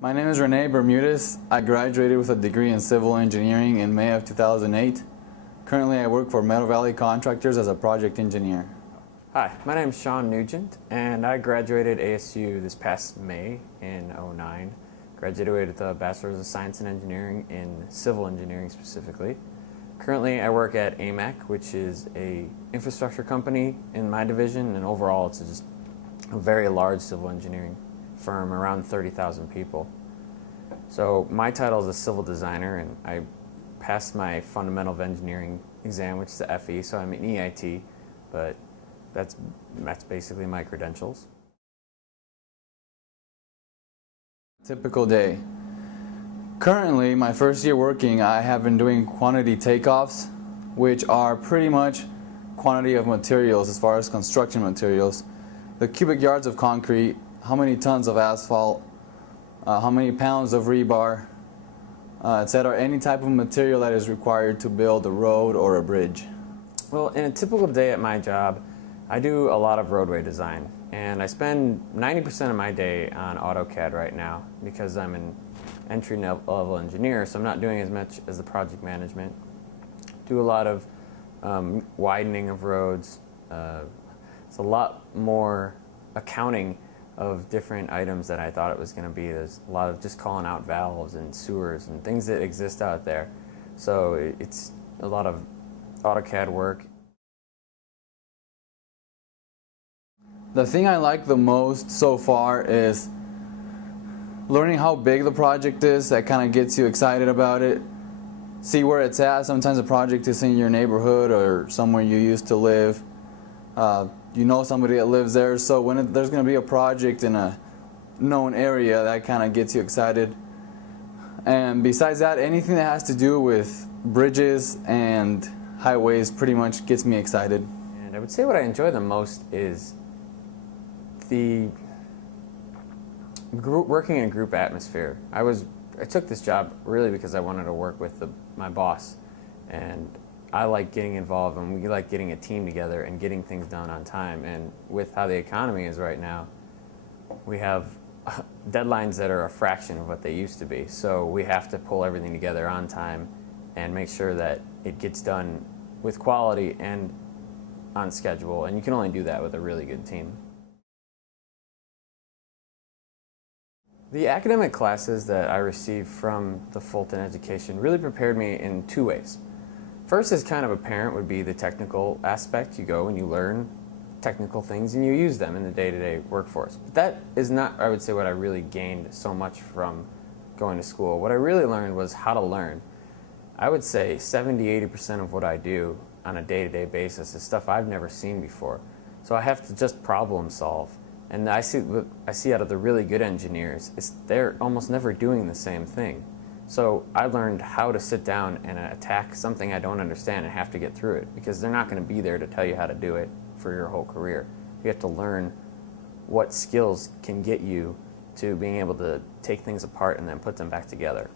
My name is Rene Bermudez. I graduated with a degree in civil engineering in May of 2008. Currently, I work for Meadow Valley Contractors as a project engineer. Hi, my name is Sean Nugent, and I graduated ASU this past May in '09. Graduated with a Bachelor's of Science in Engineering in Civil Engineering specifically. Currently, I work at AMAC, which is a infrastructure company in my division, and overall it's just a very large civil engineering firm, around 30,000 people. So my title is a civil designer, and I passed my Fundamental of Engineering exam, which is the FE, so I'm an EIT, but that's basically my credentials. Typical day. Currently, my first year working, I have been doing quantity takeoffs, which are pretty much quantity of materials as far as construction materials. The cubic yards of concrete, how many tons of asphalt, how many pounds of rebar, etc. Any type of material that is required to build a road or a bridge. Well, in a typical day at my job, I do a lot of roadway design, and I spend 90% of my day on AutoCAD right now because I'm an entry-level engineer, so I'm not doing as much as the project management. Do a lot of widening of roads. It's a lot more accounting of different items that I thought it was going to be. There's a lot of just calling out valves and sewers and things that exist out there. So it's a lot of AutoCAD work. The thing I like the most so far is learning how big the project is. That kind of gets you excited about it. See where it's at. Sometimes a project is in your neighborhood or somewhere you used to live. You know somebody that lives there, so when there's going to be a project in a known area, that kind of gets you excited. And besides that, anything that has to do with bridges and highways pretty much gets me excited. And I would say what I enjoy the most is working in a group atmosphere. I took this job really because I wanted to work with my boss, and I like getting involved, and we like getting a team together and getting things done on time. And with how the economy is right now, we have deadlines that are a fraction of what they used to be. So we have to pull everything together on time and make sure that it gets done with quality and on schedule. And you can only do that with a really good team. The academic classes that I received from the Fulton education really prepared me in two ways. First, as kind of apparent, would be the technical aspect. You go and you learn technical things and you use them in the day-to-day workforce. But that is not, I would say, what I really gained so much from going to school. What I really learned was how to learn. I would say 70–80% of what I do on a day-to-day basis is stuff I've never seen before. So I have to just problem solve. And I see out of the really good engineers, they're almost never doing the same thing. So I learned how to sit down and attack something I don't understand and have to get through it, because they're not going to be there to tell you how to do it for your whole career. You have to learn what skills can get you to being able to take things apart and then put them back together.